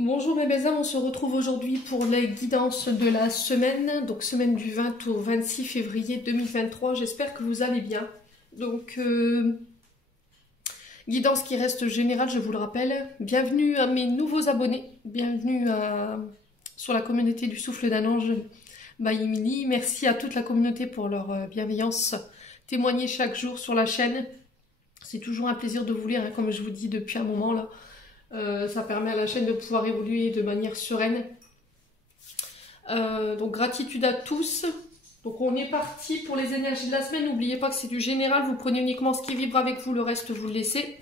Bonjour mes belles âmes, on se retrouve aujourd'hui pour les guidances de la semaine, donc semaine du 20 au 26 février 2023, j'espère que vous allez bien. Donc, guidance qui reste générale, je vous le rappelle. Bienvenue à mes nouveaux abonnés, bienvenue sur la communauté du Souffle d'un Ange by Emily. Merci à toute la communauté pour leur bienveillance témoignée chaque jour sur la chaîne. C'est toujours un plaisir de vous lire, hein, comme je vous dis depuis un moment là. Ça permet à la chaîne de pouvoir évoluer de manière sereine. Donc gratitude à tous. Donc on est parti pour les énergies de la semaine. N'oubliez pas que c'est du général. Vous prenez uniquement ce qui vibre avec vous. Le reste vous le laissez.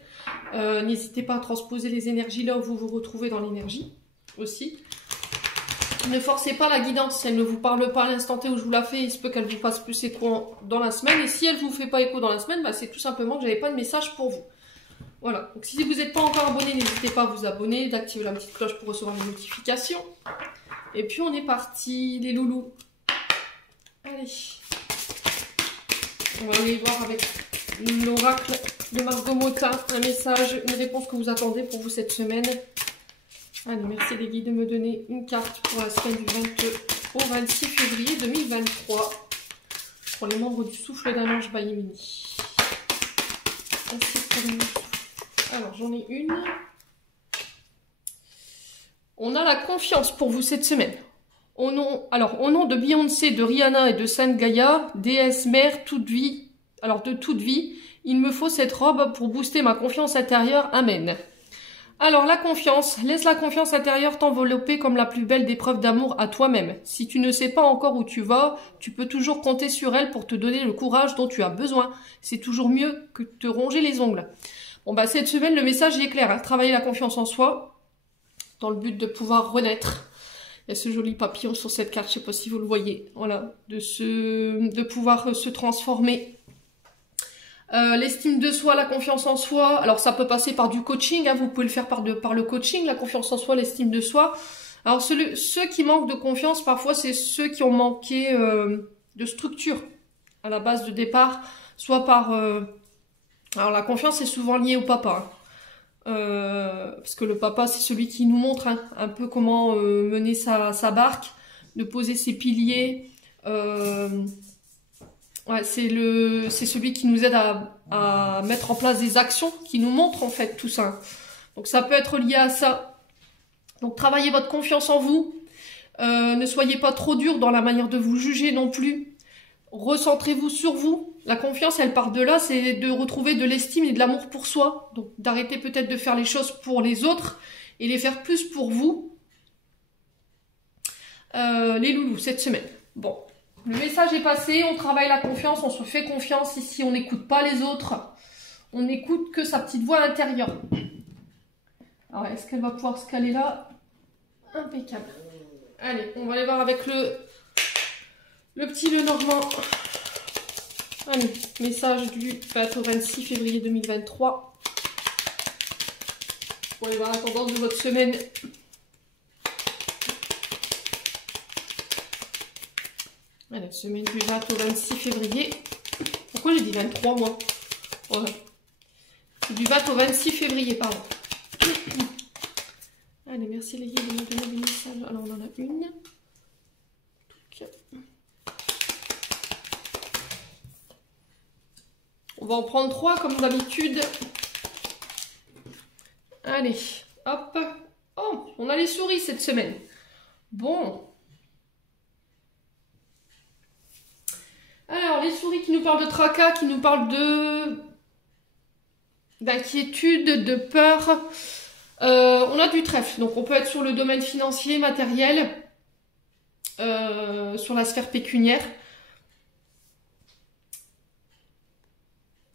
N'hésitez pas à transposer les énergies là où vous vous retrouvez dans l'énergie aussi. Ne forcez pas la guidance. Si elle ne vous parle pas à l'instant T où je vous la fais, il se peut qu'elle vous fasse plus écho dans la semaine. Et si elle ne vous fait pas écho dans la semaine, bah, c'est tout simplement que j'avais pas de message pour vous. Voilà, donc si vous n'êtes pas encore abonné, n'hésitez pas à vous abonner, d'activer la petite cloche pour recevoir les notifications. Et puis on est parti, les loulous. Allez. On va aller voir avec l'oracle de Margot Motin un message, une réponse que vous attendez pour vous cette semaine. Allez, merci les guides de me donner une carte pour la semaine du 22 au 26 février 2023. Pour les membres du Souffle d'un Ange by Emily. Merci pour nous. Alors, j'en ai une. On a la confiance pour vous cette semaine. Au nom de Beyoncé, de Rihanna et de Sainte Gaïa, déesse mère, toute vie, de toute vie, il me faut cette robe pour booster ma confiance intérieure. Amen. Alors, la confiance, laisse la confiance intérieure t'envelopper comme la plus belle des preuves d'amour à toi-même. Si tu ne sais pas encore où tu vas, tu peux toujours compter sur elle pour te donner le courage dont tu as besoin. C'est toujours mieux que de te ronger les ongles. Bon bah cette semaine le message y est clair, hein. Travailler la confiance en soi dans le but de pouvoir renaître. Il y a ce joli papillon sur cette carte, je sais pas si vous le voyez, voilà, de pouvoir se transformer. L'estime de soi, la confiance en soi, alors ça peut passer par du coaching, hein. Vous pouvez le faire par le coaching, la confiance en soi, l'estime de soi. Alors ceux qui manquent de confiance, parfois c'est ceux qui ont manqué de structure à la base de départ, soit par... Alors la confiance est souvent liée au papa, hein. Parce que le papa c'est celui qui nous montre, hein, un peu comment mener sa barque, de poser ses piliers. Ouais, c'est celui qui nous aide à mettre en place des actions, qui nous montre en fait tout ça. Donc ça peut être lié à ça. Donc travaillez votre confiance en vous. Ne soyez pas trop dur dans la manière de vous juger non plus. Recentrez-vous sur vous. La confiance, elle part de là, c'est de retrouver de l'estime et de l'amour pour soi. Donc d'arrêter peut-être de faire les choses pour les autres et les faire plus pour vous. Les loulous, cette semaine. Bon, le message est passé, on travaille la confiance, on se fait confiance ici, on n'écoute pas les autres. On n'écoute que sa petite voix intérieure. Alors, est-ce qu'elle va pouvoir se caler là? Impeccable. Allez, on va aller voir avec le petit Lenormand. Allez, message du 20 au 26 février 2023. Pour aller voir la tendance de votre semaine. Allez, semaine du 20 au 26 février. Pourquoi j'ai dit 23 moi? Voilà. Du 20 au 26 février, pardon. Allez, merci les guides de me donner des messages. Alors, on en a une. On va en prendre 3 comme d'habitude. Allez, hop. Oh, on a les souris cette semaine. Bon. Alors, les souris qui nous parlent de tracas, qui nous parlent d'inquiétude, de peur. On a du trèfle. Donc, on peut être sur le domaine financier, matériel, sur la sphère pécuniaire.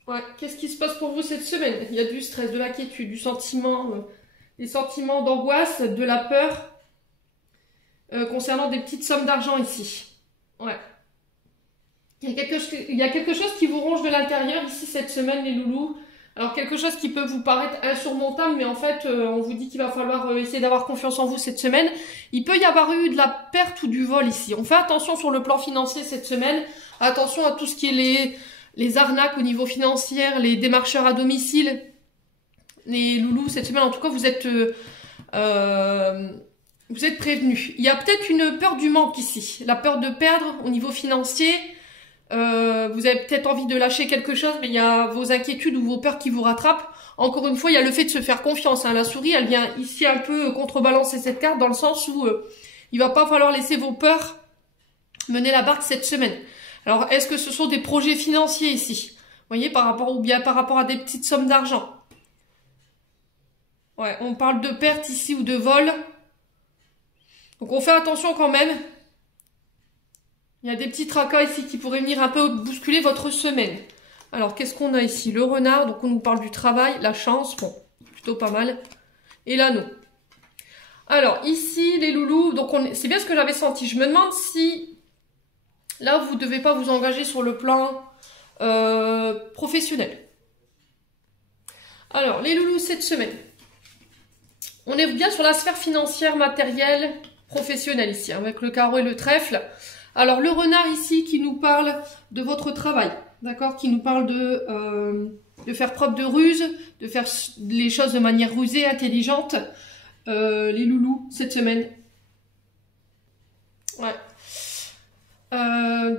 Ouais, qu'est-ce qui se passe pour vous cette semaine? Il y a du stress, de l'inquiétude, du sentiment, des sentiments d'angoisse, de la peur concernant des petites sommes d'argent ici. Ouais. Il y a quelque chose qui vous ronge de l'intérieur ici cette semaine, les loulous. Alors quelque chose qui peut vous paraître insurmontable, mais en fait, on vous dit qu'il va falloir essayer d'avoir confiance en vous cette semaine. Il peut y avoir eu de la perte ou du vol ici. On fait attention sur le plan financier cette semaine. Attention à tout ce qui est les arnaques au niveau financier, les démarcheurs à domicile. Les loulous, cette semaine, en tout cas, vous êtes Vous êtes prévenus. Il y a peut-être une peur du manque ici. La peur de perdre au niveau financier. Vous avez peut-être envie de lâcher quelque chose, mais il y a vos inquiétudes ou vos peurs qui vous rattrapent. Encore une fois, il y a le fait de se faire confiance. Hein. La souris, elle vient ici un peu contrebalancer cette carte dans le sens où il va pas falloir laisser vos peurs mener la barque cette semaine. Alors, est-ce que ce sont des projets financiers ici? Vous voyez, par rapport à des petites sommes d'argent. Ouais, on parle de perte ici ou de vol. Donc, on fait attention quand même. Il y a des petits tracas ici qui pourraient venir un peu bousculer votre semaine. Alors, qu'est-ce qu'on a ici? Le renard, donc on nous parle du travail, la chance, bon, plutôt pas mal. Et l'anneau. Alors, ici, les loulous, donc c'est bien ce que j'avais senti. Je me demande si, là, vous ne devez pas vous engager sur le plan professionnel. Alors, les loulous, cette semaine. On est bien sur la sphère financière, matérielle, professionnelle ici, hein, avec le carreau et le trèfle. Alors, le renard ici qui nous parle de votre travail. D'accord, qui nous parle de faire preuve de ruse, de faire les choses de manière rusée, intelligente. Les loulous, cette semaine. Ouais.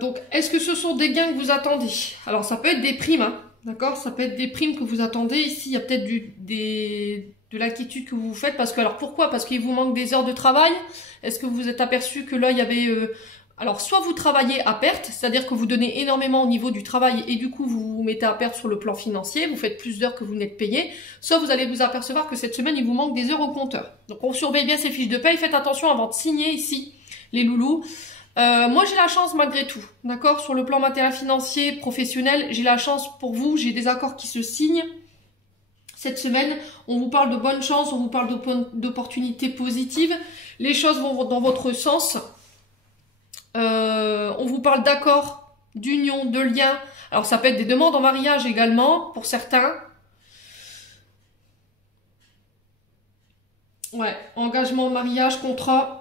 Donc, est-ce que ce sont des gains que vous attendez? Alors, ça peut être des primes, hein, d'accord? Ça peut être des primes que vous attendez. Ici, il y a peut-être de l'inquiétude que vous vous faites. Parce que, alors, pourquoi? Parce qu'il vous manque des heures de travail. Est-ce que vous vous êtes aperçu que là, il y avait... alors, soit vous travaillez à perte, c'est-à-dire que vous donnez énormément au niveau du travail et du coup, vous vous mettez à perte sur le plan financier, vous faites plus d'heures que vous n'êtes payé, soit vous allez vous apercevoir que cette semaine, il vous manque des heures au compteur. Donc, on surveille bien ces fiches de paye, faites attention avant de signer ici, les loulous. Moi, j'ai la chance malgré tout, d'accord? Sur le plan matériel, financier, professionnel, j'ai la chance pour vous, j'ai des accords qui se signent. Cette semaine, on vous parle de bonnes chances, on vous parle d'opportunités positives. Les choses vont dans votre sens. On vous parle d'accords, d'union, de liens. Alors, ça peut être des demandes en mariage également, pour certains. Ouais, engagement, mariage, contrat.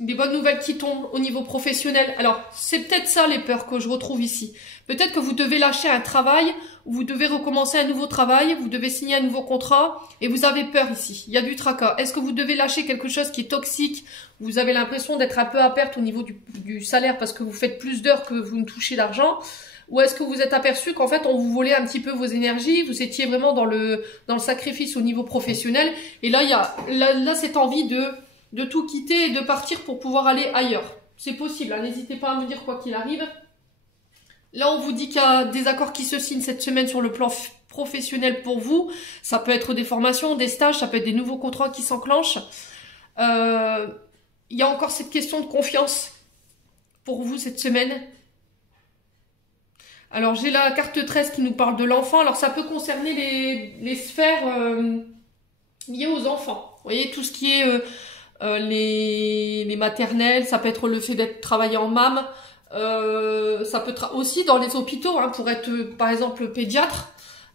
Des bonnes nouvelles qui tombent au niveau professionnel. Alors, c'est peut-être ça les peurs que je retrouve ici. Peut-être que vous devez lâcher un travail, ou vous devez recommencer un nouveau travail, vous devez signer un nouveau contrat, et vous avez peur ici. Il y a du tracas. Est-ce que vous devez lâcher quelque chose qui est toxique? Vous avez l'impression d'être un peu à perte au niveau du salaire parce que vous faites plus d'heures que vous ne touchez d'argent? Ou est-ce que vous êtes aperçu qu'en fait, on vous volait un petit peu vos énergies, vous étiez vraiment dans le sacrifice au niveau professionnel, et là, il y a là cette envie de tout quitter et de partir pour pouvoir aller ailleurs. C'est possible, hein, n'hésitez pas à me dire quoi qu'il arrive. Là, on vous dit qu'il y a des accords qui se signent cette semaine sur le plan professionnel pour vous. Ça peut être des formations, des stages, ça peut être des nouveaux contrats qui s'enclenchent. Il y a encore cette question de confiance pour vous cette semaine. Alors, j'ai la carte 13 qui nous parle de l'enfant. Alors, ça peut concerner les sphères liées aux enfants. Vous voyez, tout ce qui est... les maternelles, ça peut être le fait d'être travaillé en MAM, ça peut être aussi dans les hôpitaux, hein, pour être par exemple pédiatre,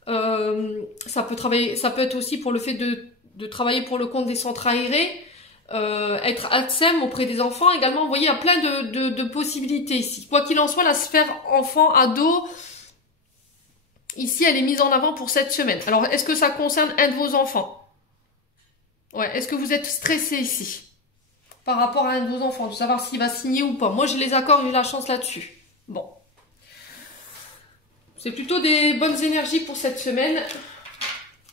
ça peut être aussi pour le fait de travailler pour le compte des centres aérés, être ATSEM auprès des enfants également. Vous voyez, il y a plein de possibilités ici. Quoi qu'il en soit, la sphère enfant, ado, ici elle est mise en avant pour cette semaine. Alors, est-ce que ça concerne un de vos enfants? Ouais, est-ce que vous êtes stressé ici par rapport à un de vos enfants, de savoir s'il va signer ou pas? Moi, j'ai les accords, j'ai eu la chance là-dessus. Bon. C'est plutôt des bonnes énergies pour cette semaine.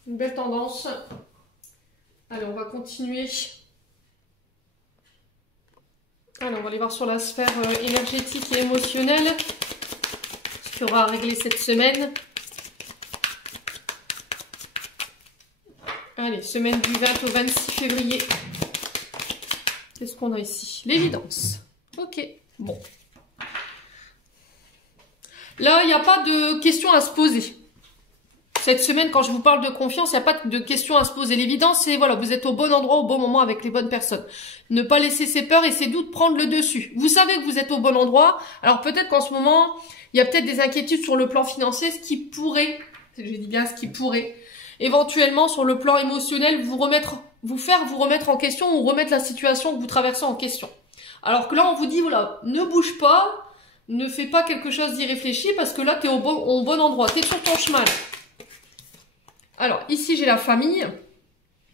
Une belle tendance. Allez, on va continuer. Allez, on va aller voir sur la sphère énergétique et émotionnelle. Ce qu'il y aura à régler cette semaine. Allez, semaine du 20 au 26 février. Qu'est-ce qu'on a ici? L'évidence. Ok, bon. Là, il n'y a pas de questions à se poser. Cette semaine, quand je vous parle de confiance, il n'y a pas de questions à se poser. L'évidence, c'est, voilà, vous êtes au bon endroit, au bon moment, avec les bonnes personnes. Ne pas laisser ses peurs et ses doutes prendre le dessus. Vous savez que vous êtes au bon endroit. Alors, peut-être qu'en ce moment, il y a peut-être des inquiétudes sur le plan financier, ce qui pourrait, je dis bien ce qui pourrait, éventuellement, sur le plan émotionnel, vous faire remettre en question ou remettre la situation que vous traversez en question. Alors que là, on vous dit, voilà, ne bouge pas, ne fais pas quelque chose d'irréfléchi parce que là, tu es au bon endroit, tu es sur ton chemin. Là. Alors, ici, j'ai la famille.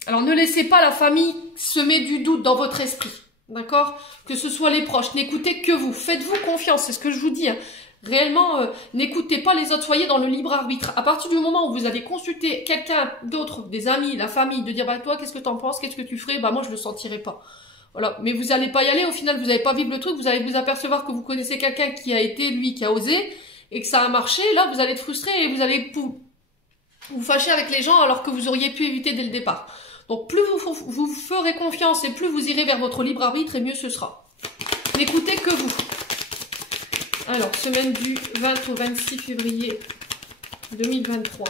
Alors, ne laissez pas la famille semer du doute dans votre esprit. D'accord? Que ce soit les proches. N'écoutez que vous. Faites-vous confiance. C'est ce que je vous dis. Hein. Réellement, n'écoutez pas les autres. Soyez dans le libre arbitre. À partir du moment où vous avez consulté quelqu'un d'autre, des amis, la famille, de dire, bah, toi, qu'est-ce que t'en penses? Qu'est-ce que tu ferais? Bah, moi, je le sentirais pas. Voilà. Mais vous allez pas y aller. Au final, vous n'allez pas vivre le truc. Vous allez vous apercevoir que vous connaissez quelqu'un qui a été, lui, qui a osé, et que ça a marché. Là, vous allez être frustré et vous allez vous fâcher avec les gens alors que vous auriez pu éviter dès le départ. Donc plus vous ferez confiance et plus vous irez vers votre libre arbitre et mieux ce sera. N'écoutez que vous. Alors, semaine du 20 au 26 février 2023.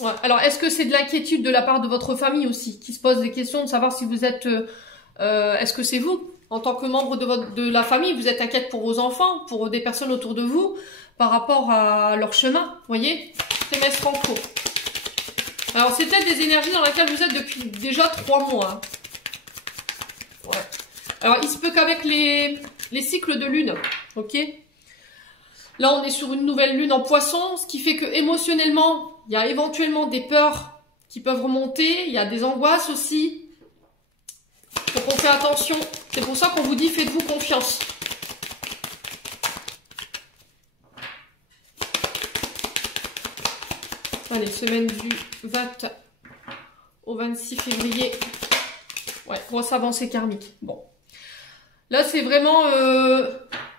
Ouais. Alors, est-ce que c'est de l'inquiétude de la part de votre famille aussi, qui se pose des questions de savoir si vous êtes... est-ce que c'est vous, en tant que membre de la famille, vous êtes inquiète pour vos enfants, pour des personnes autour de vous, par rapport à leur chemin, voyez? Trimestre en cours. Alors, c'est peut-être des énergies dans lesquelles vous êtes depuis déjà 3 mois. Hein. Ouais. Alors, il se peut qu'avec les cycles de lune, ok? Là, on est sur une nouvelle lune en poisson, ce qui fait que émotionnellement, il y a éventuellement des peurs qui peuvent remonter, il y a des angoisses aussi. Donc, on fait attention. C'est pour ça qu'on vous dit, faites-vous confiance. Allez, semaine du 20 au 26 février. Ouais, grosse avancée karmique. Bon. Là, c'est vraiment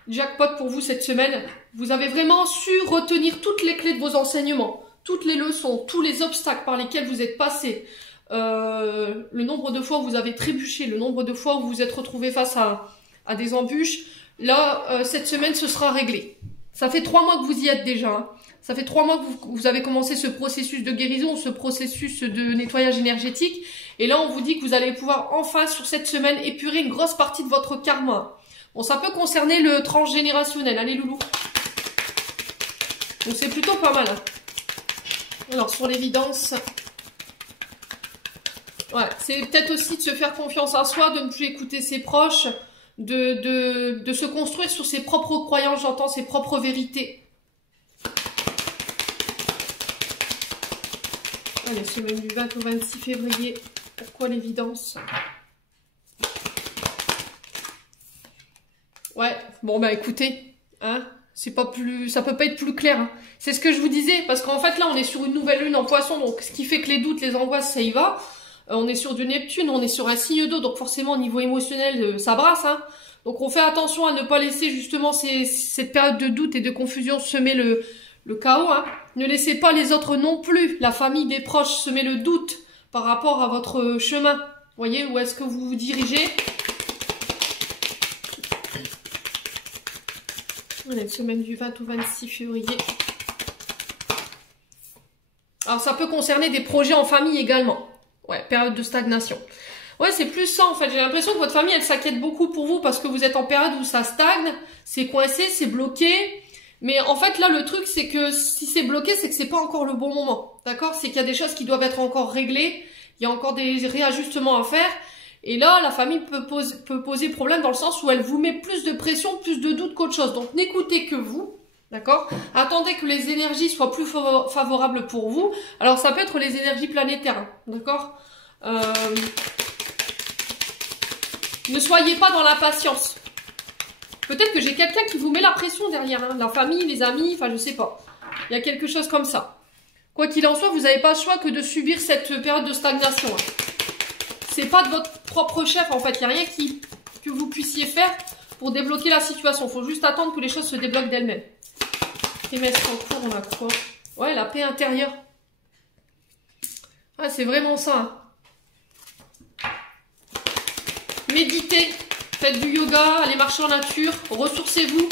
jackpot pour vous cette semaine. Vous avez vraiment su retenir toutes les clés de vos enseignements, toutes les leçons, tous les obstacles par lesquels vous êtes passés. Le nombre de fois où vous avez trébuché, le nombre de fois où vous vous êtes retrouvé face à des embûches. Là, cette semaine, ce sera réglé. Ça fait 3 mois que vous y êtes déjà. Hein. Ça fait 3 mois que vous avez commencé ce processus de guérison, ce processus de nettoyage énergétique. Et là, on vous dit que vous allez pouvoir enfin, sur cette semaine, épurer une grosse partie de votre karma. Bon, ça peut concerner le transgénérationnel. Allez, loulou. Donc, c'est plutôt pas mal. Hein. Alors, sur l'évidence... Ouais, c'est peut-être aussi de se faire confiance à soi, de ne plus écouter ses proches, de se construire sur ses propres croyances, j'entends, ses propres vérités. Allez, semaine du 20 au 26 février. Pourquoi l'évidence? Ouais, bon bah écoutez, hein, c'est pas plus, ça peut pas être plus clair. Hein. C'est ce que je vous disais, parce qu'en fait là on est sur une nouvelle lune en poisson, donc ce qui fait que les doutes, les angoisses, ça y va. On est sur du Neptune, on est sur un signe d'eau, donc forcément au niveau émotionnel, ça brasse. Hein. Donc on fait attention à ne pas laisser justement cette période de doute et de confusion semer le chaos. Hein. Ne laissez pas les autres non plus, la famille, des proches, semer le doute par rapport à votre chemin. Voyez, où est-ce que vous vous dirigez? On est semaine du 20 au 26 février. Alors ça peut concerner des projets en famille également. Ouais, période de stagnation. Ouais, c'est plus ça en fait. J'ai l'impression que votre famille, elle s'inquiète beaucoup pour vous parce que vous êtes en période où ça stagne, c'est coincé, c'est bloqué. Mais en fait, là, le truc, c'est que si c'est bloqué, c'est que c'est pas encore le bon moment. D'accord? C'est qu'il y a des choses qui doivent être encore réglées. Il y a encore des réajustements à faire. Et là, la famille peut poser problème dans le sens où elle vous met plus de pression, plus de doute qu'autre chose. Donc, n'écoutez que vous. D'accord? Attendez que les énergies soient plus favorables pour vous. Alors, ça peut être les énergies planétaires. D'accord? Ne soyez pas dans l'impatience. Peut-être que j'ai quelqu'un qui vous met la pression derrière. Hein. La famille, les amis, enfin, je sais pas. Il y a quelque chose comme ça. Quoi qu'il en soit, vous n'avez pas le choix que de subir cette période de stagnation. Hein. C'est pas de votre propre chef, en fait. Il n'y a rien que vous puissiez faire pour débloquer la situation. Il faut juste attendre que les choses se débloquent d'elles-mêmes. Trimestre en cours, on a quoi? Ouais, la paix intérieure. Ah, c'est vraiment ça. Hein. Méditez, faites du yoga, allez marcher en nature, ressourcez-vous,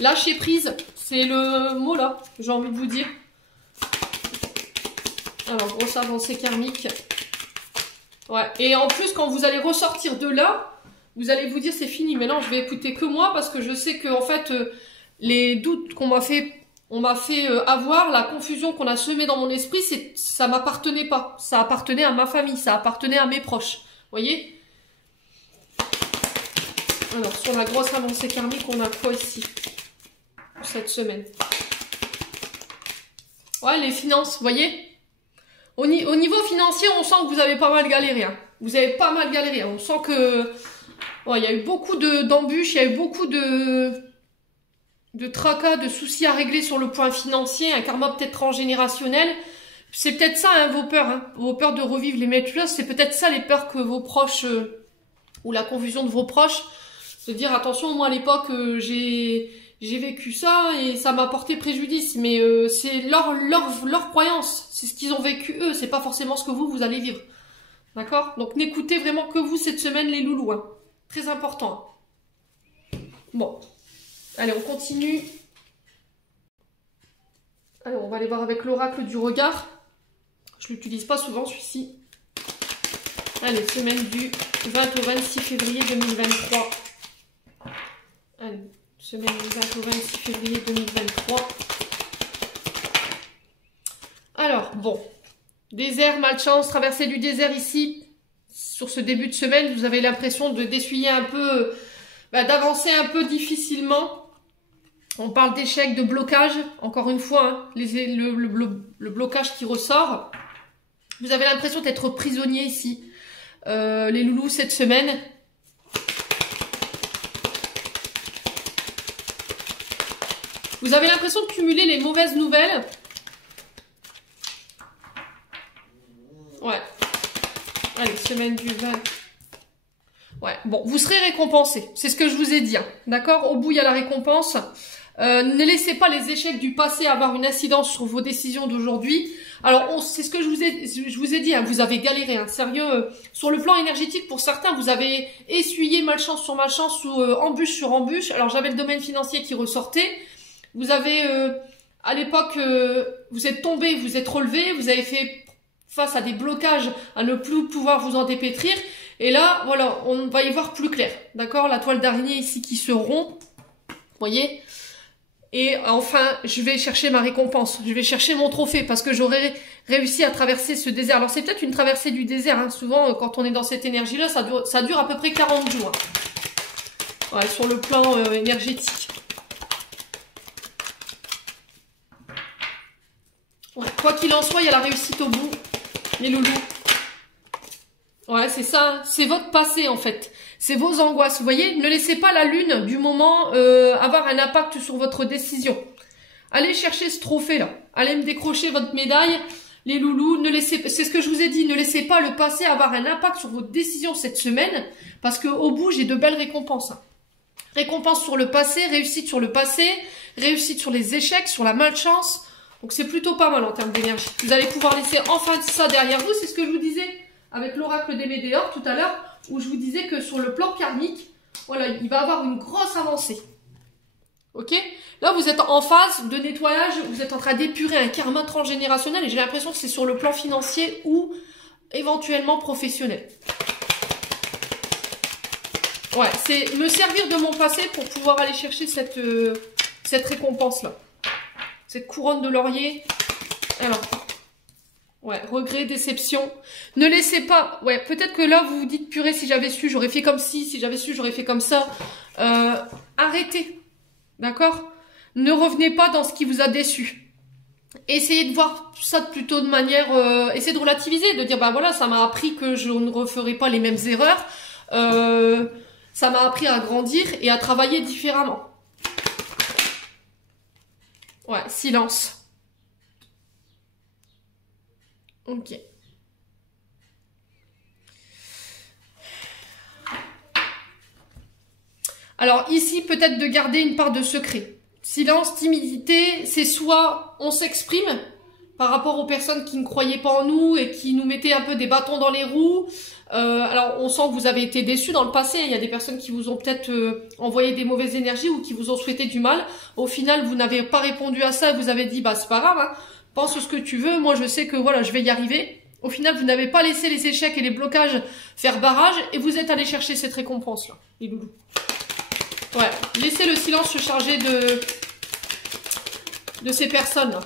lâchez prise. C'est le mot là, j'ai envie de vous dire. Alors, grosse avancée karmique. Ouais, et en plus, quand vous allez ressortir de là, vous allez vous dire c'est fini. Maintenant, je vais écouter que moi parce que je sais que en fait, les doutes qu'on m'a fait, avoir, la confusion qu'on a semée dans mon esprit, ça m'appartenait pas. Ça appartenait à ma famille, ça appartenait à mes proches. Voyez? Alors, sur la grosse avancée karmique, on a quoi ici pour cette semaine? Ouais, les finances, vous voyez. Au niveau financier, on sent que vous avez pas mal galéré. Hein. Vous avez pas mal galéré. Hein. On sent que ouais, il y a eu beaucoup d'embûches, il y a eu beaucoup de tracas, de soucis à régler sur le point financier, un karma peut-être transgénérationnel. C'est peut-être ça, hein, vos peurs de revivre les mêmes choses. C'est peut-être ça les peurs que vos proches, ou la confusion de vos proches, de dire attention, moi à l'époque j'ai vécu ça et ça m'a porté préjudice. Mais c'est leur croyance, c'est ce qu'ils ont vécu eux, c'est pas forcément ce que vous allez vivre. D'accord? Donc n'écoutez vraiment que vous cette semaine les loulous. Hein. Très important. Bon. Allez, on continue. Allez, on va aller voir avec l'oracle du regard. Je l'utilise pas souvent celui-ci. Allez, semaine du 20 au 26 février 2023. Allez, semaine du 20 au 26 février 2023. Alors, bon. Désert, malchance, traversée du désert ici. Sur ce début de semaine, vous avez l'impression d'essuyer un peu, d'avancer un peu difficilement. On parle d'échec, de blocage, encore une fois, hein, le blocage qui ressort. Vous avez l'impression d'être prisonnier ici, les loulous, cette semaine. Vous avez l'impression de cumuler les mauvaises nouvelles. Ouais. Allez, semaine du 20. Ouais, bon, vous serez récompensé. C'est ce que je vous ai dit, hein, d'accord? Au bout, il y a la récompense. Ne laissez pas les échecs du passé avoir une incidence sur vos décisions d'aujourd'hui. Alors, c'est ce que je vous ai dit, hein, vous avez galéré, hein, sérieux. Sur le plan énergétique, pour certains, vous avez essuyé malchance sur malchance ou embûche sur embûche. Alors, j'avais le domaine financier qui ressortait. Vous avez, à l'époque, vous êtes tombé, vous êtes relevé, vous avez fait face à des blocages, à ne plus pouvoir vous en dépêtrir. Et là, voilà, on va y voir plus clair, d'accord? La toile d'araignée ici qui se rompt, vous voyez? Et enfin, je vais chercher ma récompense, je vais chercher mon trophée parce que j'aurai réussi à traverser ce désert. Alors c'est peut-être une traversée du désert, hein. Souvent quand on est dans cette énergie-là, ça dure à peu près 40 jours. Ouais, sur le plan énergétique. Ouais, quoi qu'il en soit, il y a la réussite au bout, les loulous. Ouais, c'est ça, c'est votre passé en fait. C'est vos angoisses, vous voyez. Ne laissez pas la lune du moment avoir un impact sur votre décision. Allez chercher ce trophée-là. Allez me décrocher votre médaille, les loulous. Ne laissez, c'est ce que je vous ai dit, ne laissez pas le passé avoir un impact sur votre décision cette semaine, parce qu'au bout, j'ai de belles récompenses. Hein. Récompense sur le passé, réussite sur le passé, réussite sur les échecs, sur la malchance. Donc c'est plutôt pas mal en termes d'énergie. Vous allez pouvoir laisser enfin ça derrière vous, c'est ce que je vous disais avec l'oracle des Médéors tout à l'heure, où je vous disais que sur le plan karmique, voilà, il va avoir une grosse avancée. Ok? Là, vous êtes en phase de nettoyage, vous êtes en train d'épurer un karma transgénérationnel, et j'ai l'impression que c'est sur le plan financier ou éventuellement professionnel. Ouais, c'est me servir de mon passé pour pouvoir aller chercher cette récompense-là. Cette couronne de laurier. Alors... ouais, regret, déception. Ne laissez pas... ouais, peut-être que là, vous vous dites, purée, si j'avais su, j'aurais fait comme ci. Si j'avais su, j'aurais fait comme ça. Arrêtez. D'accord? Ne revenez pas dans ce qui vous a déçu. Essayez de voir ça plutôt de manière... essayez de relativiser, de dire, bah voilà, ça m'a appris que je ne referai pas les mêmes erreurs. Ça m'a appris à grandir et à travailler différemment. Ouais, silence. Ok. Alors ici, peut-être de garder une part de secret. Silence, timidité, c'est soit on s'exprime par rapport aux personnes qui ne croyaient pas en nous et qui nous mettaient un peu des bâtons dans les roues. Alors on sent que vous avez été déçus dans le passé. Il y a des personnes qui vous ont peut-être envoyé des mauvaises énergies ou qui vous ont souhaité du mal. Au final, vous n'avez pas répondu à ça et vous avez dit, bah c'est pas grave, hein. Pense ce que tu veux, moi je sais que voilà, je vais y arriver. Au final, vous n'avez pas laissé les échecs et les blocages faire barrage et vous êtes allé chercher cette récompense-là, les loulous. Ouais, laissez le silence se charger de ces personnes-là.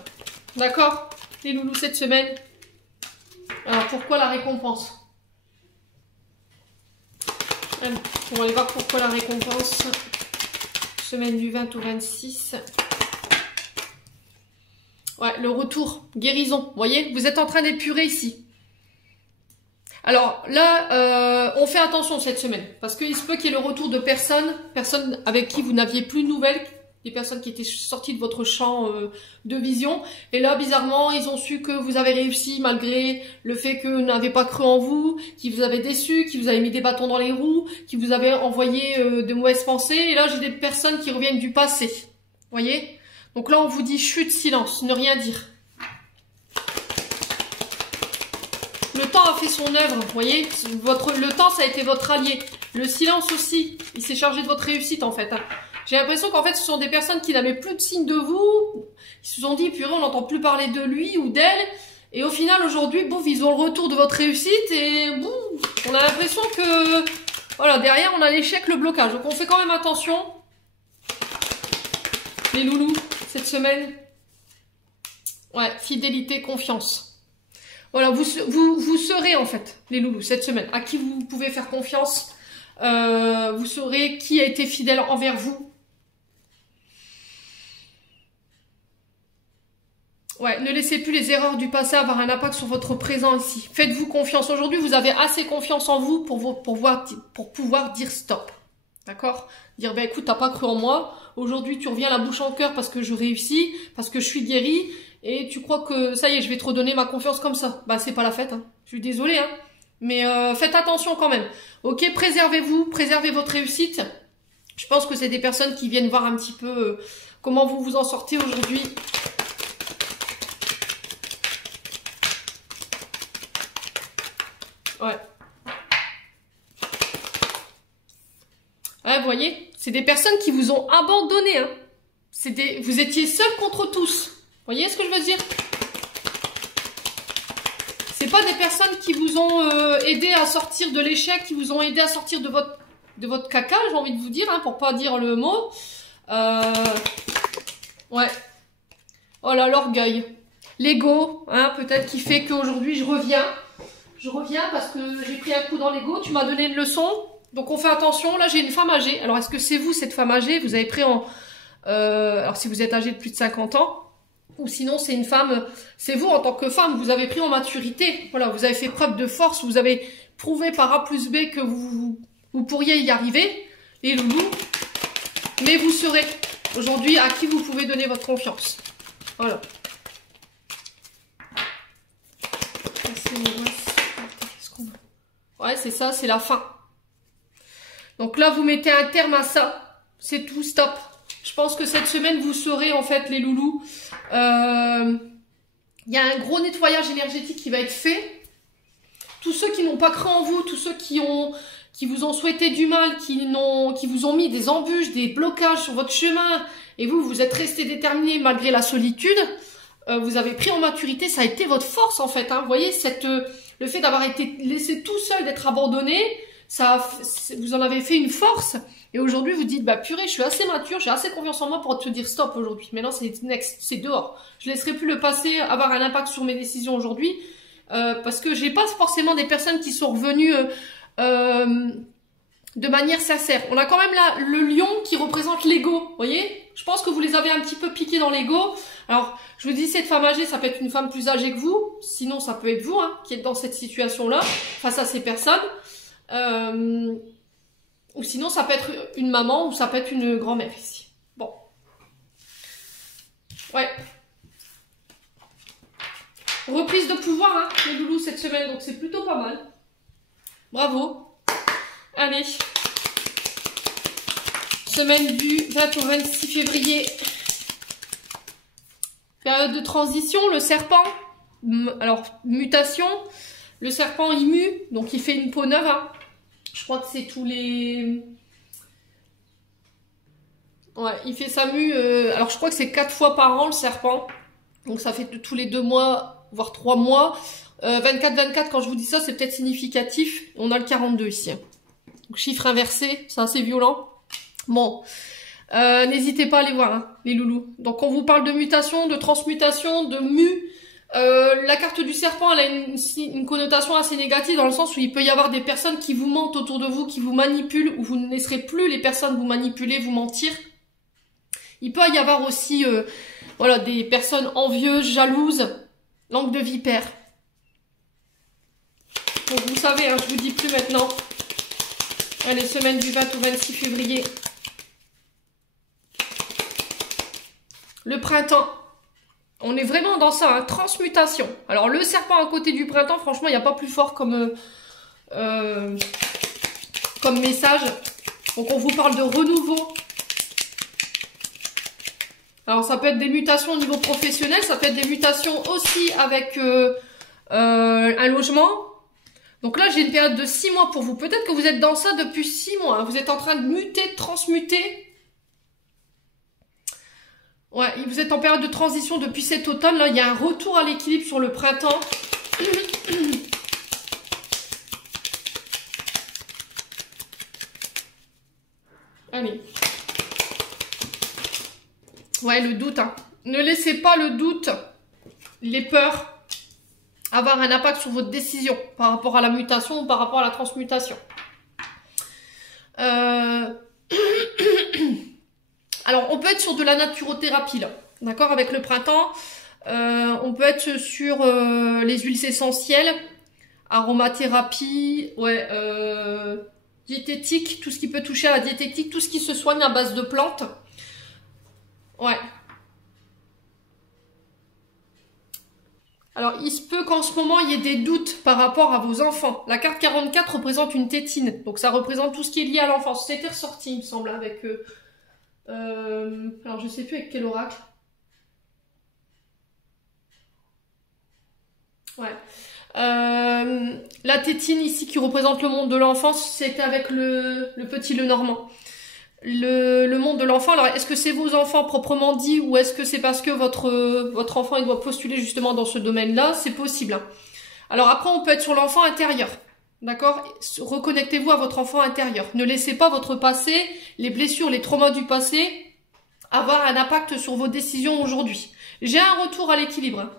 D'accord, les loulous, cette semaine. Alors, pourquoi la récompense? Allez, on va aller voir pourquoi la récompense. Semaine du 20 au 26. Ouais, le retour, guérison. Vous voyez, vous êtes en train d'épurer ici. Alors là, on fait attention cette semaine, parce qu'il se peut qu'il y ait le retour de personnes avec qui vous n'aviez plus de nouvelles, des personnes qui étaient sorties de votre champ de vision. Et là, bizarrement, ils ont su que vous avez réussi malgré le fait que vous n'avez pas cru en vous, qui vous avez déçu, qui vous avez mis des bâtons dans les roues, qui vous avez envoyé de mauvaises pensées. Et là, j'ai des personnes qui reviennent du passé. Vous voyez? Donc là, on vous dit chute, silence, ne rien dire. Le temps a fait son œuvre, vous voyez, le temps, ça a été votre allié. Le silence aussi, il s'est chargé de votre réussite, en fait. J'ai l'impression qu'en fait, ce sont des personnes qui n'avaient plus de signes de vous. Ils se sont dit, purée, on n'entend plus parler de lui ou d'elle. Et au final, aujourd'hui, bouf, ils ont le retour de votre réussite. Et bouf, on a l'impression que, voilà, derrière, on a l'échec, le blocage. Donc, on fait quand même attention. Les loulous, cette semaine. Ouais, fidélité, confiance. Voilà, vous saurez en fait, les loulous, cette semaine, à qui vous pouvez faire confiance. Vous saurez qui a été fidèle envers vous. Ouais, ne laissez plus les erreurs du passé avoir un impact sur votre présent ici. Faites-vous confiance. Aujourd'hui, vous avez assez confiance en vous pour pouvoir dire stop. D'accord? Dire, ben écoute, t'as pas cru en moi. Aujourd'hui, tu reviens la bouche en cœur parce que je réussis, parce que je suis guérie. Et tu crois que ça y est, je vais te redonner ma confiance comme ça. Bah, c'est pas la fête, hein. Je suis désolée, hein. Mais faites attention quand même. Ok, préservez-vous, préservez votre réussite. Je pense que c'est des personnes qui viennent voir un petit peu comment vous vous en sortez aujourd'hui. Ouais. Ouais, vous voyez, c'est des personnes qui vous ont abandonné, hein. Vous étiez seul contre tous. Vous voyez ce que je veux dire? C'est pas des personnes qui vous ont aidé à sortir de l'échec, qui vous ont aidé à sortir de votre caca, j'ai envie de vous dire, hein, pour pas dire le mot. Ouais. Oh là, l'orgueil. L'ego, hein, peut-être qui fait qu'aujourd'hui je reviens. Je reviens parce que j'ai pris un coup dans l'ego, tu m'as donné une leçon. Donc on fait attention. Là, j'ai une femme âgée. Alors, est-ce que c'est vous, cette femme âgée? Vous avez pris en... alors, si vous êtes âgé de plus de 50 ans, ou sinon c'est une femme, c'est vous en tant que femme, vous avez pris en maturité, voilà, vous avez fait preuve de force, vous avez prouvé par A plus B que vous pourriez y arriver, les loulous, mais vous saurez aujourd'hui à qui vous pouvez donner votre confiance. Voilà. Ouais, c'est ça, c'est la fin. Donc là, vous mettez un terme à ça, c'est tout, stop. Je pense que cette semaine, vous saurez, en fait, les loulous, il y a un gros nettoyage énergétique qui va être fait. Tous ceux qui n'ont pas cru en vous, tous ceux qui vous ont souhaité du mal, qui vous ont mis des embûches, des blocages sur votre chemin, et vous êtes resté déterminé malgré la solitude, vous avez pris en maturité, ça a été votre force, en fait. Hein. Vous voyez, le fait d'avoir été laissé tout seul, d'être abandonné, vous en avez fait une force. Et aujourd'hui, vous dites, bah purée, je suis assez mature, j'ai assez confiance en moi pour te dire stop aujourd'hui. Maintenant, c'est next, c'est dehors. Je laisserai plus le passé avoir un impact sur mes décisions aujourd'hui. Parce que j'ai pas forcément des personnes qui sont revenues de manière sincère. On a quand même là le lion qui représente l'ego, vous voyez? Je pense que vous les avez un petit peu piqués dans l'ego. Alors, je vous dis, cette femme âgée, ça peut être une femme plus âgée que vous. Sinon, ça peut être vous, hein, qui êtes dans cette situation-là, face à ces personnes. Ou sinon, ça peut être une maman ou ça peut être une grand-mère ici. Bon. Ouais. Reprise de pouvoir, hein, les loulous, cette semaine. Donc, c'est plutôt pas mal. Bravo. Allez. Semaine du 20 au 26 février. Période de transition, le serpent. Alors, mutation. Le serpent, il mue. Donc, il fait une peau neuve, hein. Je crois que c'est tous les... Ouais, il fait sa mue... Alors, je crois que c'est 4 fois par an, le serpent. Donc, ça fait tous les 2 mois, voire 3 mois. 24-24, quand je vous dis ça, c'est peut-être significatif. On a le 42 ici. Donc, chiffre inversé, c'est assez violent. Bon, n'hésitez pas à aller voir, hein, les loulous. Donc, on vous parle de mutation, de transmutation, de mue. La carte du serpent, elle a une connotation assez négative dans le sens où il peut y avoir des personnes qui vous mentent autour de vous, qui vous manipulent, où vous ne laisserez plus les personnes vous manipuler, vous mentir. Il peut y avoir aussi Voilà, des personnes envieuses, jalouses, langue de vipère. Donc vous savez, hein, je vous dis plus maintenant. Allez, semaine du 20 au 26 février. Le printemps. On est vraiment dans ça, hein, transmutation. Alors le serpent à côté du printemps, franchement, il n'y a pas plus fort comme message. Donc on vous parle de renouveau. Alors ça peut être des mutations au niveau professionnel, ça peut être des mutations aussi avec un logement. Donc là j'ai une période de 6 mois pour vous. Peut-être que vous êtes dans ça depuis 6 mois. Hein. Vous êtes en train de muter, de transmuter. Ouais, vous êtes en période de transition depuis cet automne. Là il y a un retour à l'équilibre sur le printemps. Allez. Ouais, le doute. Hein. Ne laissez pas le doute, les peurs, avoir un impact sur votre décision par rapport à la mutation ou par rapport à la transmutation. Alors, on peut être sur de la naturothérapie, là. D'accord, avec le printemps. On peut être sur les huiles essentielles, aromathérapie, ouais, diététique, tout ce qui peut toucher à la diététique, tout ce qui se soigne à base de plantes. Ouais. Alors, il se peut qu'en ce moment, il y ait des doutes par rapport à vos enfants. La carte 44 représente une tétine. Donc, ça représente tout ce qui est lié à l'enfance. C'était ressorti, il me semble, avec... alors, je sais plus avec quel oracle. Ouais. La tétine ici qui représente le monde de l'enfance, c'était avec le petit Lenormand. Le monde de l'enfant, alors est-ce que c'est vos enfants proprement dit ou est-ce que c'est parce que votre enfant il doit postuler justement dans ce domaine-là? C'est possible. Hein. Alors après on peut être sur l'enfant intérieur, d'accord? Reconnectez-vous à votre enfant intérieur. Ne laissez pas votre passé, les blessures, les traumas du passé avoir un impact sur vos décisions aujourd'hui. J'ai un retour à l'équilibre. Hein.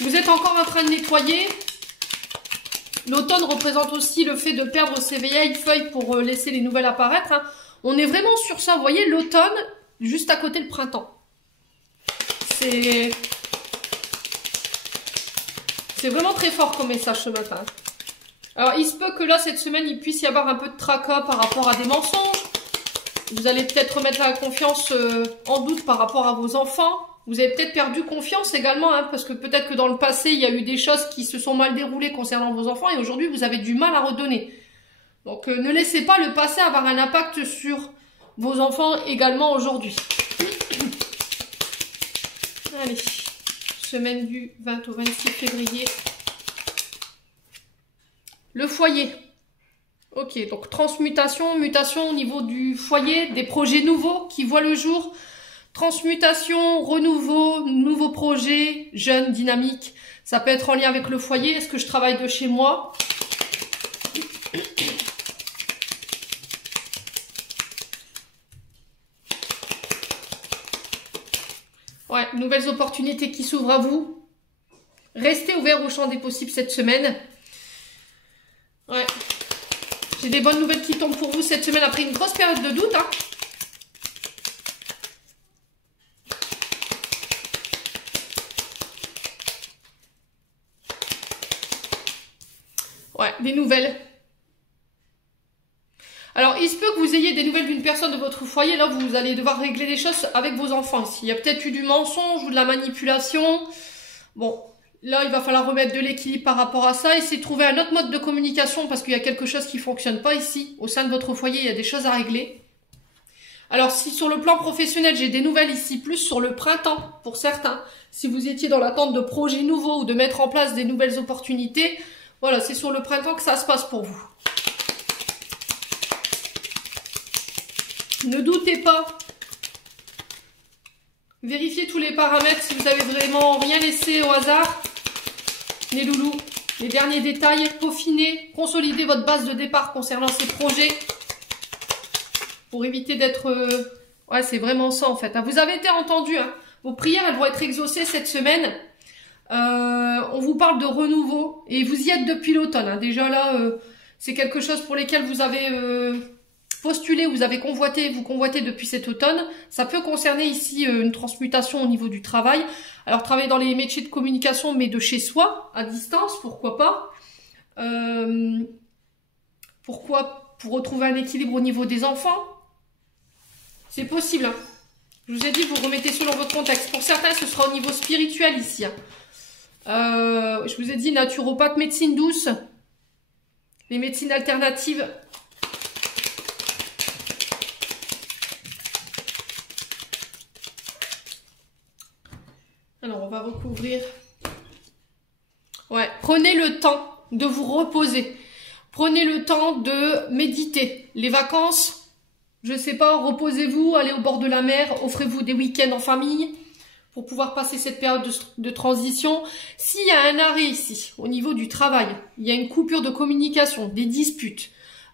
Vous êtes encore en train de nettoyer. L'automne représente aussi le fait de perdre ses vieilles feuilles pour laisser les nouvelles apparaître. Hein. On est vraiment sur ça. Vous voyez, l'automne, juste à côté le printemps. C'est vraiment très fort comme message ce matin. Alors, il se peut que là, cette semaine, il puisse y avoir un peu de tracas par rapport à des mensonges. Vous allez peut-être remettre la confiance en doute par rapport à vos enfants. Vous avez peut-être perdu confiance également, hein, parce que peut-être que dans le passé, il y a eu des choses qui se sont mal déroulées concernant vos enfants et aujourd'hui, vous avez du mal à redonner. Donc, ne laissez pas le passé avoir un impact sur vos enfants également aujourd'hui. Allez, semaine du 20 au 26 février. Le foyer. Ok, donc transmutation, mutation au niveau du foyer, des projets nouveaux qui voient le jour. Transmutation, renouveau, nouveaux projets, jeunes, dynamiques. Ça peut être en lien avec le foyer. Est-ce que je travaille de chez moi? Ouais, nouvelles opportunités qui s'ouvrent à vous. Restez ouvert au champ des possibles cette semaine. Ouais. J'ai des bonnes nouvelles qui tombent pour vous cette semaine après une grosse période de doute. Hein. Ouais, des nouvelles. Alors, il se peut que vous ayez des nouvelles d'une personne de votre foyer. Là, vous allez devoir régler les choses avec vos enfants ici. Il y a peut-être eu du mensonge ou de la manipulation. Bon, là, il va falloir remettre de l'équilibre par rapport à ça. Essayer de trouver un autre mode de communication parce qu'il y a quelque chose qui ne fonctionne pas ici. Au sein de votre foyer, il y a des choses à régler. Alors, si sur le plan professionnel, j'ai des nouvelles ici, plus sur le printemps, pour certains. Si vous étiez dans l'attente de projets nouveaux ou de mettre en place des nouvelles opportunités... Voilà, c'est sur le printemps que ça se passe pour vous. Ne doutez pas. Vérifiez tous les paramètres si vous avez vraiment rien laissé au hasard. Les loulous, les derniers détails, peaufinez, consolidez votre base de départ concernant ces projets. Pour éviter d'être... Ouais, c'est vraiment ça en fait. Vous avez été entendu. Hein. Vos prières, elles vont être exaucées cette semaine. On vous parle de renouveau et vous y êtes depuis l'automne. Hein. Déjà là, c'est quelque chose pour lesquels vous avez postulez, vous avez convoité, vous convoitez depuis cet automne. Ça peut concerner ici une transmutation au niveau du travail. Alors, travailler dans les métiers de communication, mais de chez soi, à distance, pourquoi pas. Pourquoi? Pour retrouver un équilibre au niveau des enfants. C'est possible, hein. Je vous ai dit, vous remettez selon votre contexte. Pour certains, ce sera au niveau spirituel ici, hein. Je vous ai dit naturopathe, médecine douce, les médecines alternatives. Alors, on va recouvrir. Ouais, prenez le temps de vous reposer. Prenez le temps de méditer. Les vacances, je sais pas, reposez-vous, allez au bord de la mer, offrez-vous des week-ends en famille pour pouvoir passer cette période de transition. S'il y a un arrêt ici, au niveau du travail, il y a une coupure de communication, des disputes,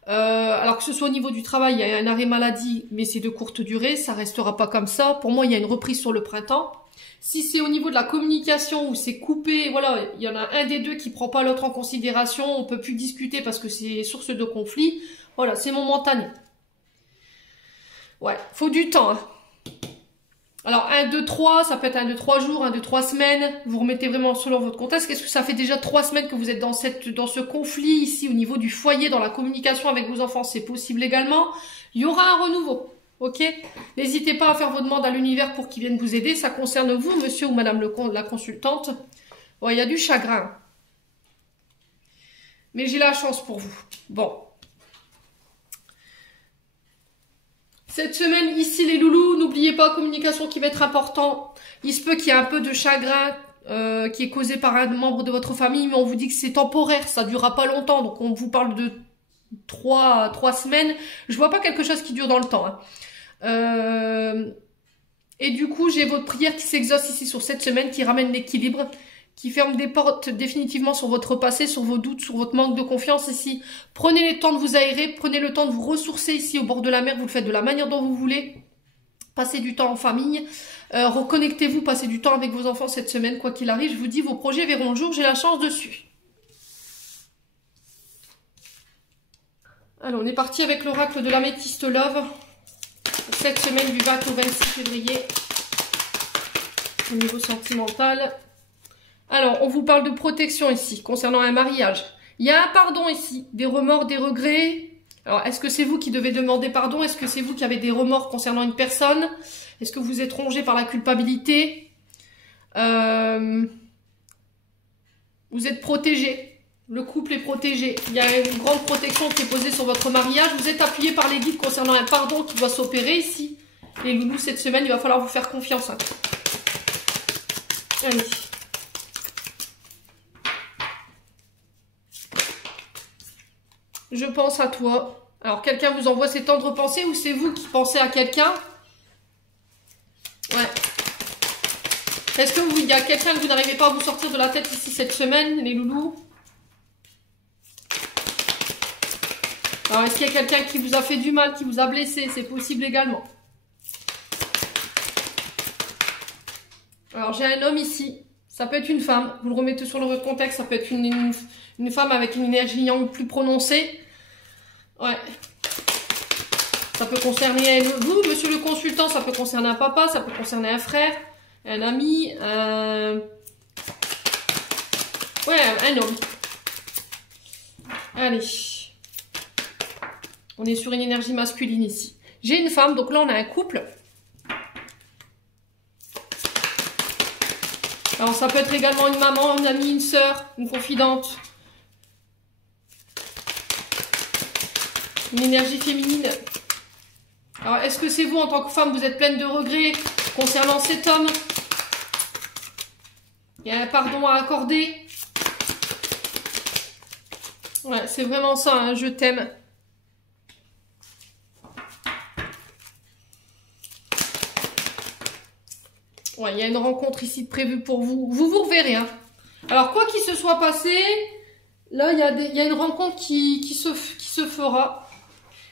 alors que ce soit au niveau du travail, il y a un arrêt maladie, mais c'est de courte durée, ça restera pas comme ça. Pour moi, il y a une reprise sur le printemps. Si c'est au niveau de la communication où c'est coupé, voilà, il y en a un des deux qui prend pas l'autre en considération, on peut plus discuter parce que c'est source de conflit, voilà, c'est momentané. Ouais, faut du temps, hein. Alors, 1, 2, 3, ça peut être 1, 2, 3 jours, 1, 2, 3 semaines. Vous remettez vraiment selon votre contexte. Qu'est-ce que ça fait déjà 3 semaines que vous êtes dans ce conflit ici au niveau du foyer, dans la communication avec vos enfants? C'est possible également. Il y aura un renouveau. Ok? N'hésitez pas à faire vos demandes à l'univers pour qu'ils viennent vous aider. Ça concerne vous, monsieur ou madame la consultante. Bon, il y a du chagrin. Mais j'ai la chance pour vous. Bon. Cette semaine, ici, les loulous, n'oubliez pas, communication qui va être important. Il se peut qu'il y ait un peu de chagrin qui est causé par un membre de votre famille, mais on vous dit que c'est temporaire, ça ne durera pas longtemps. Donc, on vous parle de 3 semaines. Je vois pas quelque chose qui dure dans le temps, hein. Et du coup, j'ai votre prière qui s'exauce ici sur cette semaine, qui ramène l'équilibre, qui ferme des portes définitivement sur votre passé, sur vos doutes, sur votre manque de confiance ici. Prenez le temps de vous aérer, prenez le temps de vous ressourcer ici au bord de la mer, vous le faites de la manière dont vous voulez. Passez du temps en famille, reconnectez-vous, passez du temps avec vos enfants cette semaine, quoi qu'il arrive. Je vous dis, vos projets verront le jour, j'ai la chance dessus. Alors, on est parti avec l'oracle de l'améthyste love. Cette semaine du 20 au 26 février, au niveau sentimental. Alors, on vous parle de protection ici, concernant un mariage. Il y a un pardon ici, des remords, des regrets. Alors, est-ce que c'est vous qui devez demander pardon? Est-ce que c'est vous qui avez des remords concernant une personne? Est-ce que vous êtes rongé par la culpabilité? Vous êtes protégé. Le couple est protégé. Il y a une grande protection qui est posée sur votre mariage. Vous êtes appuyé par les guides concernant un pardon qui doit s'opérer ici. Les loulous, cette semaine, il va falloir vous faire confiance, hein. Allez. Je pense à toi. Alors, quelqu'un vous envoie ses tendres pensées ou c'est vous qui pensez à quelqu'un? Ouais. Est-ce que il y a quelqu'un que vous n'arrivez pas à vous sortir de la tête ici cette semaine, les loulous? Alors, est-ce qu'il y a quelqu'un qui vous a fait du mal, qui vous a blessé? C'est possible également. Alors, j'ai un homme ici. Ça peut être une femme. Vous le remettez sur le contexte. Ça peut être une femme avec une énergie yang plus prononcée. Ouais. Ça peut concerner vous, monsieur le consultant. Ça peut concerner un papa. Ça peut concerner un frère, un ami, ouais, un homme. Allez. On est sur une énergie masculine ici. J'ai une femme. Donc là, on a un couple. Alors, ça peut être également une maman, une amie, une sœur, une confidente. Une énergie féminine. Alors, est-ce que c'est vous, en tant que femme, vous êtes pleine de regrets concernant cet homme? Il y a un pardon à accorder. Ouais, c'est vraiment ça, hein, je t'aime. Ouais, il y a une rencontre ici prévue pour vous. Vous vous reverrez, hein. Alors, quoi qu'il se soit passé, là, il y a une rencontre qui se fera.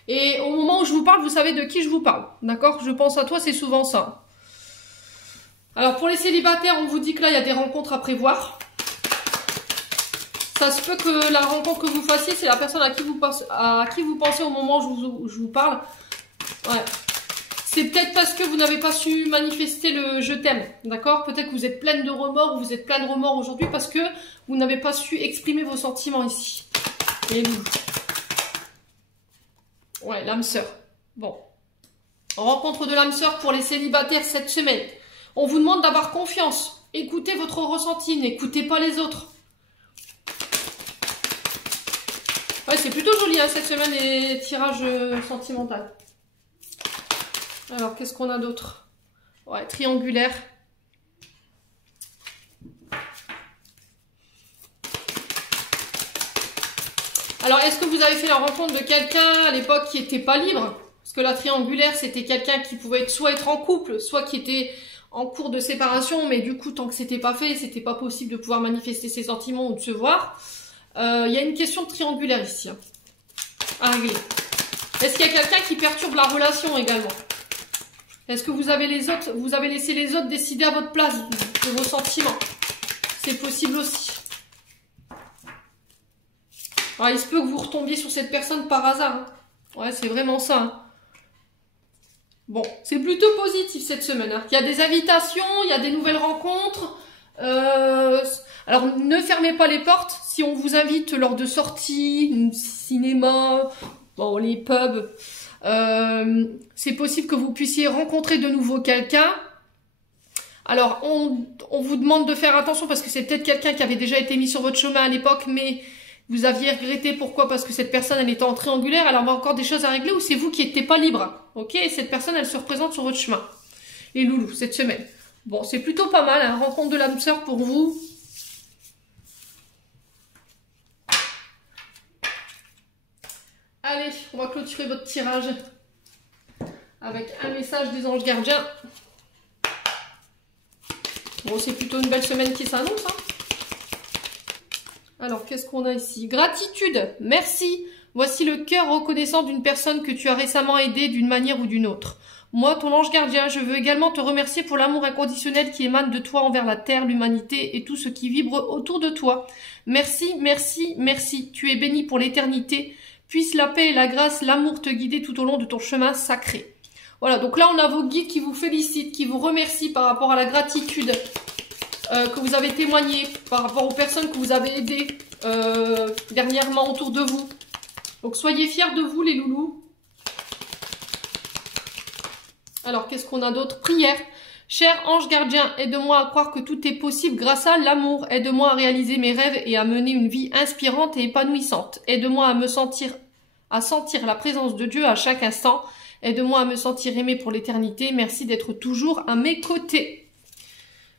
Et au moment où je vous parle, vous savez de qui je vous parle. D'accord? Je pense à toi, c'est souvent ça. Alors, pour les célibataires, on vous dit que là, il y a des rencontres à prévoir. ça se peut que la rencontre que vous fassiez, c'est la personne à qui vous pensez au moment où je vous parle. Ouais. C'est peut-être parce que vous n'avez pas su manifester le je t'aime, d'accord? Peut-être que vous êtes pleine de remords ou vous êtes plein de remords aujourd'hui parce que vous n'avez pas su exprimer vos sentiments ici. Et nous. Ouais, l'âme sœur. Bon. Rencontre de l'âme sœur pour les célibataires cette semaine. On vous demande d'avoir confiance. Écoutez votre ressenti, n'écoutez pas les autres. Ouais, c'est plutôt joli hein, cette semaine les tirages sentimentaux. Alors, qu'est-ce qu'on a d'autre? Ouais, triangulaire. Alors, est-ce que vous avez fait la rencontre de quelqu'un à l'époque qui n'était pas libre? Parce que la triangulaire, c'était quelqu'un qui pouvait soit être en couple, soit qui était en cours de séparation, mais du coup, tant que c'était pas fait, c'était pas possible de pouvoir manifester ses sentiments ou de se voir. Il y a une question de triangulaire ici, hein, à régler. Est-ce qu'il y a quelqu'un qui perturbe la relation également? Est-ce que vous avez laissé les autres décider à votre place de vos sentiments? C'est possible aussi. Alors, il se peut que vous retombiez sur cette personne par hasard. Hein. Ouais, c'est vraiment ça. Hein. Bon, c'est plutôt positif cette semaine. Hein. Il y a des invitations, il y a des nouvelles rencontres. Alors, ne fermez pas les portes. Si on vous invite lors de sorties, cinéma, bon, les pubs, c'est possible que vous puissiez rencontrer de nouveau quelqu'un. Alors, on vous demande de faire attention parce que c'est peut-être quelqu'un qui avait déjà été mis sur votre chemin à l'époque, mais vous aviez regretté. Pourquoi? Parce que cette personne, elle était en triangulaire, elle avait encore des choses à régler ou c'est vous qui n'étiez pas libre. Ok? Et cette personne, elle se représente sur votre chemin. Les loulous, cette semaine. Bon, c'est plutôt pas mal, hein, rencontre de l'âme sœur pour vous. Allez, on va clôturer votre tirage avec un message des anges gardiens. Bon, c'est plutôt une belle semaine qui s'annonce, hein. Alors, qu'est-ce qu'on a ici? Gratitude, merci. Voici le cœur reconnaissant d'une personne que tu as récemment aidée d'une manière ou d'une autre. Moi, ton ange gardien, je veux également te remercier pour l'amour inconditionnel qui émane de toi envers la terre, l'humanité et tout ce qui vibre autour de toi. Merci, merci, merci. Tu es béni pour l'éternité. Puisse la paix et la grâce, l'amour te guider tout au long de ton chemin sacré. Voilà, donc là, on a vos guides qui vous félicitent, qui vous remercient par rapport à la gratitude que vous avez témoigné, par rapport aux personnes que vous avez aidées dernièrement autour de vous. Donc, soyez fiers de vous, les loulous. Alors, qu'est-ce qu'on a d'autre? Prière. Cher ange gardien, aide-moi à croire que tout est possible grâce à l'amour. Aide-moi à réaliser mes rêves et à mener une vie inspirante et épanouissante. Aide-moi à sentir la présence de Dieu à chaque instant. Aide-moi à me sentir aimée pour l'éternité. Merci d'être toujours à mes côtés.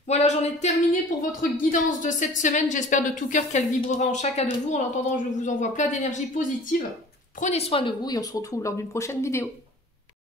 Voilà, j'en ai terminé pour votre guidance de cette semaine. J'espère de tout cœur qu'elle vibrera en chacun de vous. En attendant, je vous envoie plein d'énergie positive. Prenez soin de vous et on se retrouve lors d'une prochaine vidéo.